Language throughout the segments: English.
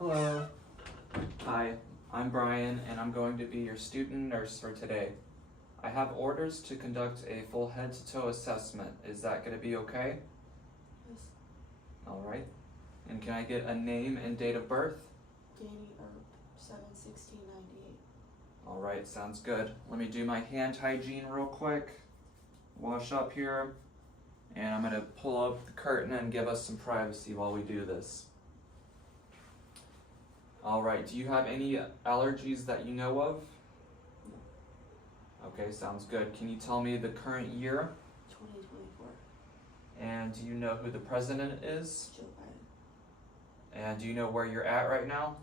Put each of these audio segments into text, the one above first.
Hello. Hi, I'm Brian and I'm going to be your student nurse for today. I have orders to conduct a full head-to-toe assessment. Is that going to be okay? Yes. Alright. And can I get a name and date of birth? Danny Earp, 7/16/98. Alright, sounds good. Let me do my hand hygiene real quick. Wash up here. And I'm going to pull up the curtain and give us some privacy while we do this. Alright, do you have any allergies that you know of? No. Okay, sounds good. Can you tell me the current year? 2024. And do you know who the president is? Joe Biden. And do you know where you're at right now?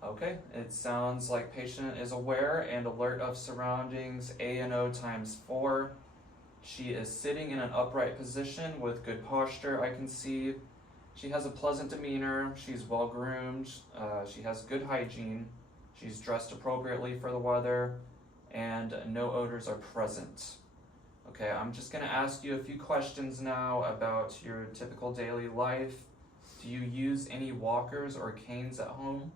The doctor. Okay, it sounds like patient is aware and alert of surroundings A&O times 4. She is sitting in an upright position with good posture, I can see. She has a pleasant demeanor, she's well groomed, she has good hygiene, she's dressed appropriately for the weather, and no odors are present. Okay, I'm just going to ask you a few questions now about your typical daily life. Do you use any walkers or canes at home?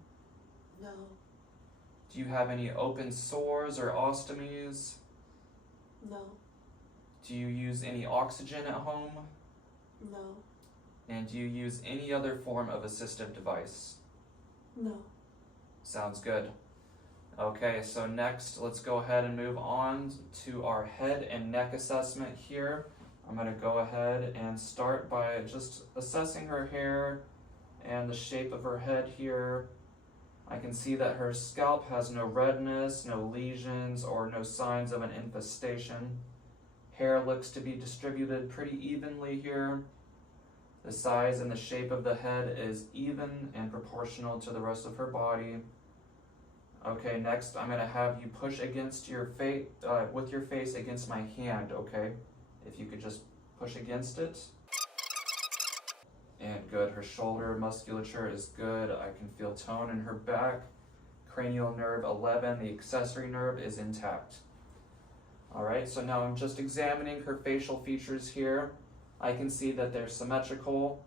No. Do you have any open sores or ostomies? No. Do you use any oxygen at home? No. And do you use any other form of assistive device? No. Sounds good. Okay, so next let's go ahead and move on to our head and neck assessment here. I'm going to go ahead and start by just assessing her hair and the shape of her head here. I can see that her scalp has no redness, no lesions, or no signs of an infestation. Hair looks to be distributed pretty evenly here. The size and the shape of the head is even and proportional to the rest of her body. Okay, next I'm going to have you push against your face, with your face against my hand, okay? If you could just push against it. And good, her shoulder musculature is good. I can feel tone in her back. Cranial nerve 11, the accessory nerve is intact. Alright, so now I'm just examining her facial features here. I can see that they're symmetrical.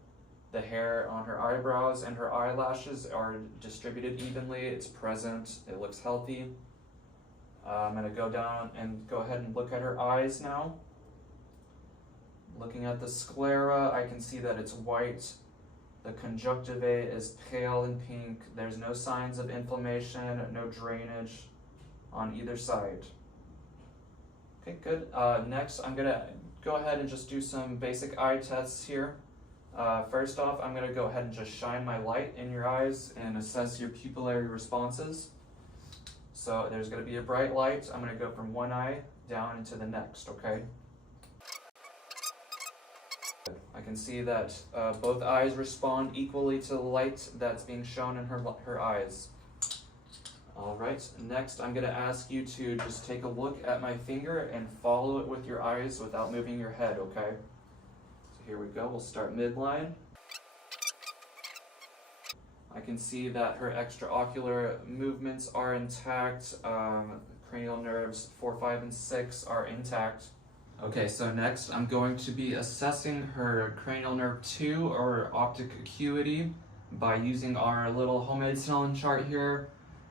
The hair on her eyebrows and her eyelashes are distributed evenly. It's present. It looks healthy. I'm going to go down and go ahead and look at her eyes now. Looking at the sclera, I can see that it's white. The conjunctiva is pale and pink. There's no signs of inflammation, no drainage on either side. Okay, good. Next, I'm going to go ahead and just do some basic eye tests here. First off, I'm going to go ahead and just shine my light in your eyes and assess your pupillary responses. So there's going to be a bright light. I'm going to go from one eye down into the next, okay? I can see that both eyes respond equally to the light that's being shown in her eyes. Alright, next I'm going to ask you to just take a look at my finger and follow it with your eyes without moving your head, okay? So here we go, we'll start midline. I can see that her extraocular movements are intact, cranial nerves 4, 5, and 6 are intact. Okay, so next I'm going to be assessing her cranial nerve 2 or optic acuity by using our little homemade Snellen chart here.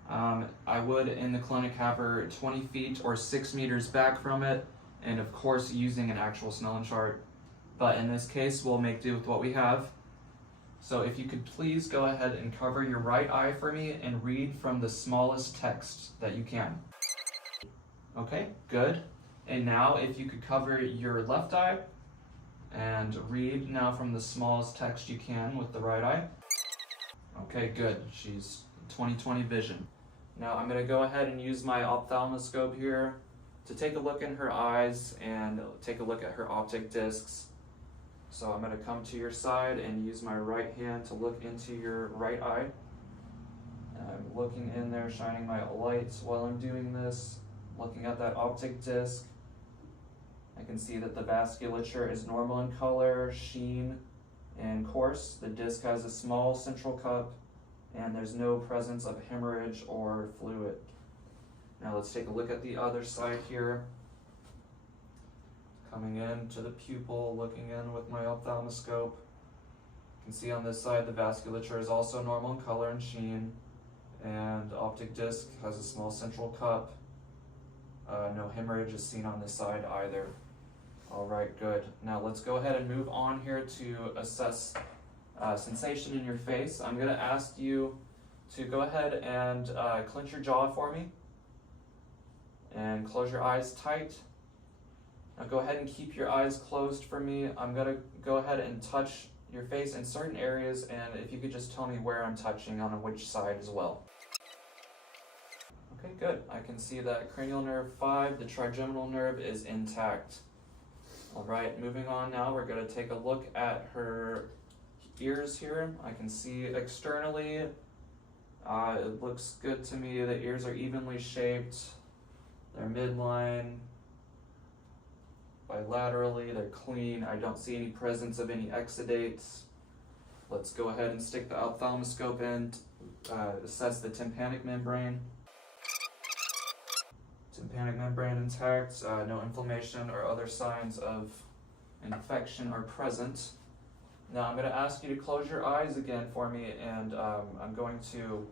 I would in the clinic have her 20 feet or 6 meters back from it, and of course using an actual Snellen chart. But in this case, we'll make do with what we have. So if you could please go ahead and cover your right eye for me and read from the smallest text that you can. Okay, good. And now if you could cover your left eye and read now from the smallest text you can with the right eye. Okay, good. She's 20/20 vision. Now I'm going to go ahead and use my ophthalmoscope here to take a look in her eyes and take a look at her optic discs. So I'm going to come to your side and use my right hand to look into your right eye. And I'm looking in there, shining my lights while I'm doing this, looking at that optic disc. I can see that the vasculature is normal in color, sheen, and coarse. The disc has a small central cup, and there's no presence of hemorrhage or fluid. Now let's take a look at the other side here. Coming in to the pupil, looking in with my ophthalmoscope. can see on this side the vasculature is also normal in color and sheen, and the optic disc has a small central cup. No hemorrhage is seen on this side either. All right, good. Now let's go ahead and move on here to assess sensation in your face. I'm going to ask you to go ahead and clench your jaw for me and close your eyes tight. Now go ahead and keep your eyes closed for me. I'm going to go ahead and touch your face in certain areas, and if you could just tell me where I'm touching on which side as well. Okay, good. I can see that cranial nerve 5, the trigeminal nerve, is intact. All right, moving on now, we're going to take a look at her ears here. I can see externally, it looks good to me. The ears are evenly shaped. They're midline. Bilaterally, they're clean. I don't see any presence of any exudates. Let's go ahead and stick the ophthalmoscope in, assess the tympanic membrane. Tympanic membrane intact, no inflammation or other signs of infection are present. Now I'm going to ask you to close your eyes again for me, and I'm going to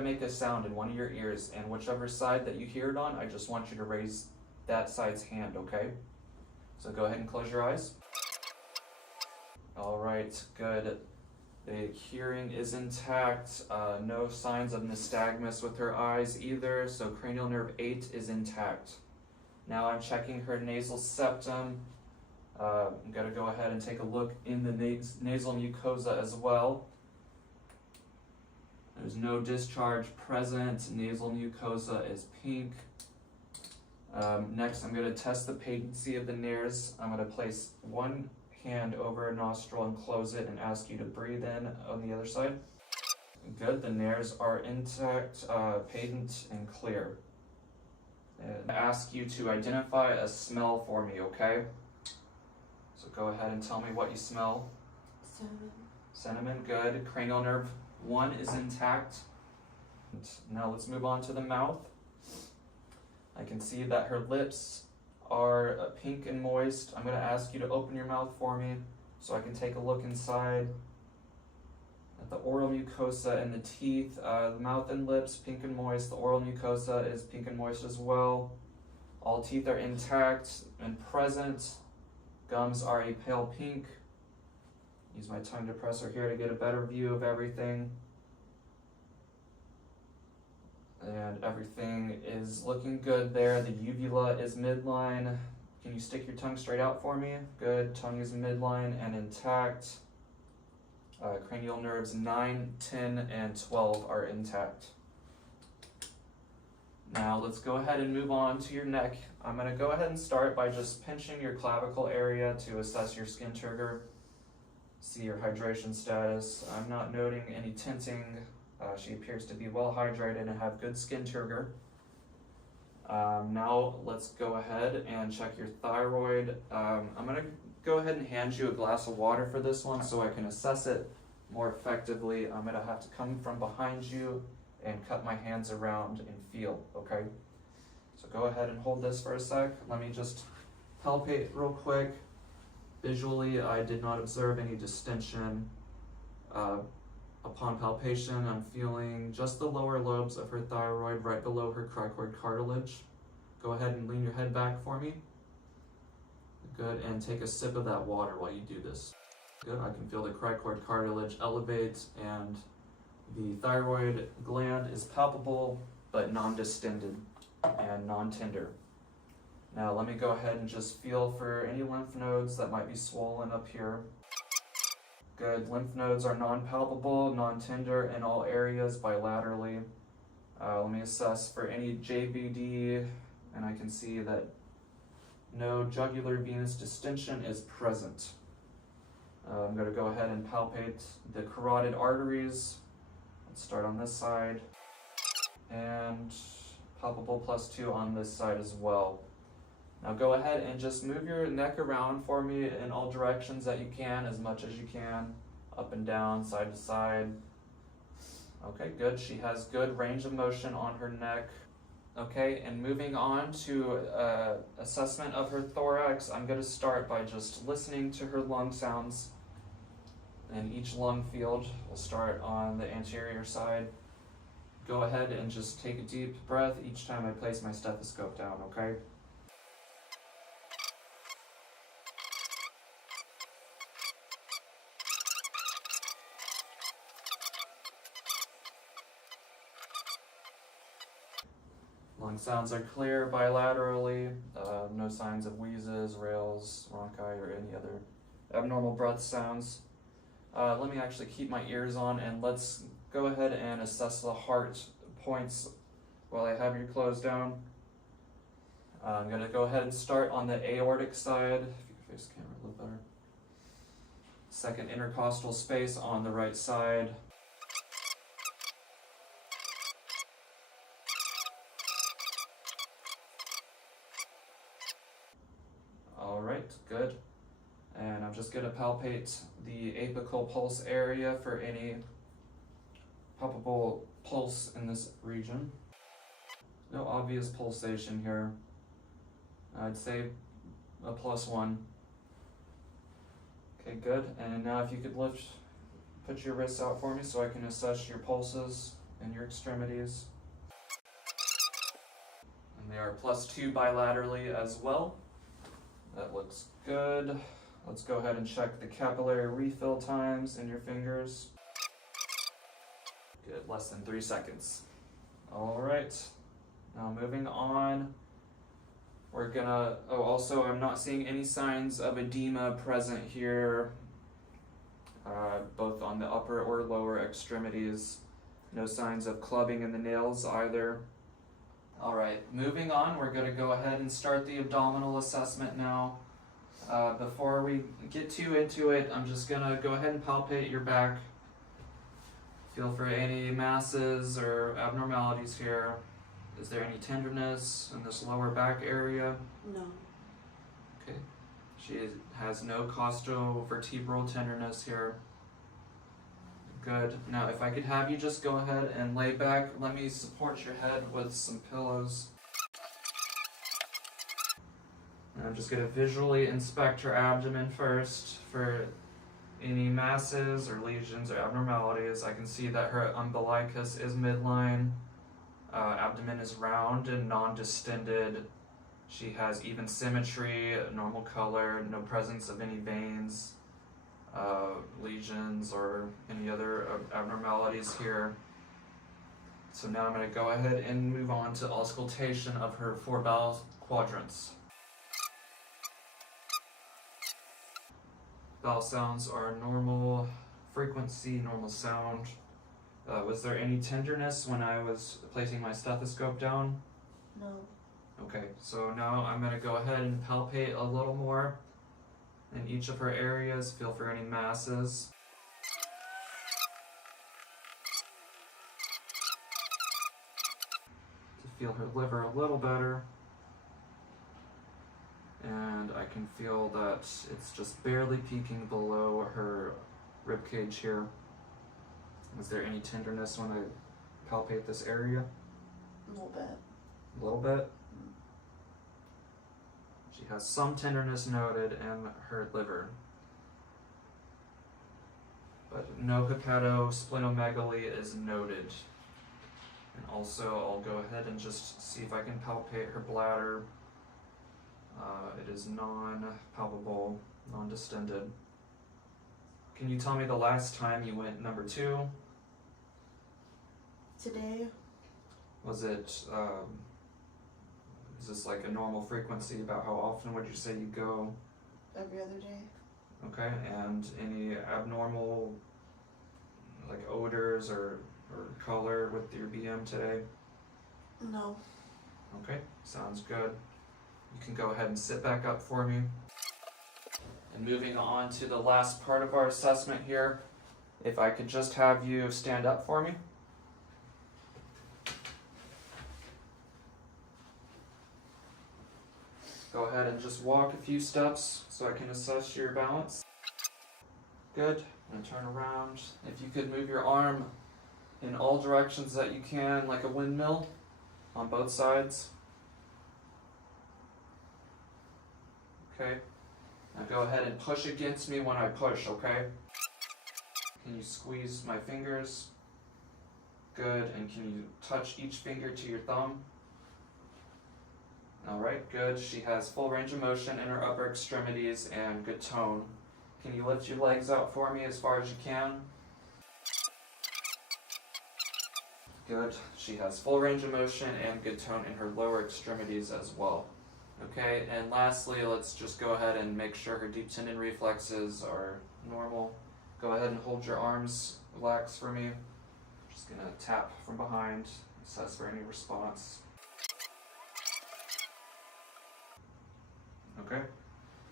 make a sound in one of your ears, and whichever side that you hear it on, I just want you to raise that side's hand, okay? So go ahead and close your eyes. All right, good. The hearing is intact, no signs of nystagmus with her eyes either, so cranial nerve 8 is intact. Now I'm checking her nasal septum. I'm going to go ahead and take a look in the nasal mucosa as well. There's no discharge present. Nasal mucosa is pink. Next, I'm going to test the patency of the nares. I'm going to place one hand over a nostril and close it and ask you to breathe in on the other side. Good, the nares are intact, patent, and clear. And I ask you to identify a smell for me, okay? So go ahead and tell me what you smell. Cinnamon. Cinnamon, good. Cranial nerve 1 is intact. And now let's move on to the mouth. I can see that her lips are pink and moist. I'm going to ask you to open your mouth for me so I can take a look inside at the oral mucosa and the teeth. The mouth and lips, pink and moist. The oral mucosa is pink and moist as well. All teeth are intact and present. Gums are a pale pink. Use my tongue depressor here to get a better view of everything. And everything is looking good there. The uvula is midline. Can you stick your tongue straight out for me? Good. Tongue is midline and intact. Cranial nerves 9, 10, and 12 are intact. Now let's go ahead and move on to your neck. I'm going to go ahead and start by just pinching your clavicle area to assess your skin turgor. See your hydration status. I'm not noting any tinting. She appears to be well hydrated and have good skin turgor. Now let's go ahead and check your thyroid. I'm going to go ahead and hand you a glass of water for this one so I can assess it more effectively. I'm going to have to come from behind you and cut my hands around and feel, okay? So go ahead and hold this for a sec. Let me just palpate real quick. Visually, I did not observe any distension. Upon palpation, I'm feeling just the lower lobes of her thyroid right below her cricoid cartilage. Go ahead and lean your head back for me. Good, and take a sip of that water while you do this. Good, I can feel the cricoid cartilage elevate, and the thyroid gland is palpable but non-distended and non-tender. Now let me go ahead and just feel for any lymph nodes that might be swollen up here. Good, lymph nodes are non-palpable, non-tender in all areas bilaterally. Let me assess for any JVD, and I can see that no jugular venous distension is present. I'm going to go ahead and palpate the carotid arteries. Let's start on this side. And palpable +2 on this side as well. Now go ahead and just move your neck around for me in all directions that you can, as much as you can, up and down, side to side. Okay, good. She has good range of motion on her neck. Okay, and moving on to assessment of her thorax, I'm going to start by just listening to her lung sounds. And each lung field will start on the anterior side. Go ahead and just take a deep breath each time I place my stethoscope down, okay? Lung sounds are clear bilaterally, no signs of wheezes, rales, rhonchi, or any other abnormal breath sounds. Let me actually keep my ears on and let's go ahead and assess the heart points while I have you closed down. I'm going to go ahead and start on the aortic side. If you can face the camera a little better. Second intercostal space on the right side. Alright, good. And I'm just going to palpate the apical pulse area for any palpable pulse in this region. No obvious pulsation here. I'd say a +1. Okay, good. And now if you could put your wrists out for me so I can assess your pulses and your extremities. And they are +2 bilaterally as well. That looks good. Let's go ahead and check the capillary refill times in your fingers. Good, less than 3 seconds. All right, now moving on. We're gonna, also I'm not seeing any signs of edema present here, both on the upper or lower extremities. No signs of clubbing in the nails either. All right, moving on, we're gonna go ahead and start the abdominal assessment now. Before we get too into it, I'm just gonna go ahead and palpate your back. Feel for any masses or abnormalities here. Is there any tenderness in this lower back area? No. Okay. She has no costovertebral tenderness here. Good. Now, if I could have you just go ahead and lay back, let me support your head with some pillows. And I'm just going to visually inspect her abdomen first for any masses or lesions or abnormalities. I can see that her umbilicus is midline. Abdomen is round and non-distended. She has even symmetry, normal color, no presence of any veins, lesions, or any other abnormalities here. So now I'm going to go ahead and move on to auscultation of her 4 bowel quadrants. Bowel sounds are normal frequency, normal sound. Was there any tenderness when I was placing my stethoscope down? No. Okay, so now I'm going to go ahead and palpate a little more in each of her areas. Feel for any masses. To feel her liver a little better. And I can feel that it's just barely peeking below her rib cage here. Is there any tenderness when I palpate this area? A little bit. A little bit? She has some tenderness noted in her liver. But no hepatosplenomegaly is noted. And also I'll go ahead and just see if I can palpate her bladder. It is non-palpable, non-distended. Can you tell me the last time you went number 2? Today? Was it, is this like a normal frequency? About how often would you say you go? Every other day. Okay, and any abnormal like odors or color with your BM today? No. Okay, sounds good. You can go ahead and sit back up for me. And moving on to the last part of our assessment here, if I could just have you stand up for me. Go ahead and just walk a few steps so I can assess your balance. Good. And turn around. If you could move your arm in all directions that you can, like a windmill, on both sides. Okay. Now go ahead and push against me when I push, okay? Can you squeeze my fingers? Good. And can you touch each finger to your thumb? Alright, good. She has full range of motion in her upper extremities and good tone. Can you lift your legs out for me as far as you can? Good. She has full range of motion and good tone in her lower extremities as well. Okay, and lastly, let's just go ahead and make sure her deep tendon reflexes are normal. Go ahead and hold your arms relaxed for me. Just gonna tap from behind, assess for any response. Okay,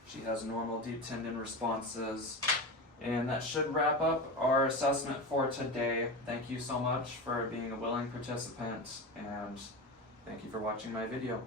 she has normal deep tendon responses. And that should wrap up our assessment for today. Thank you so much for being a willing participant, and thank you for watching my video.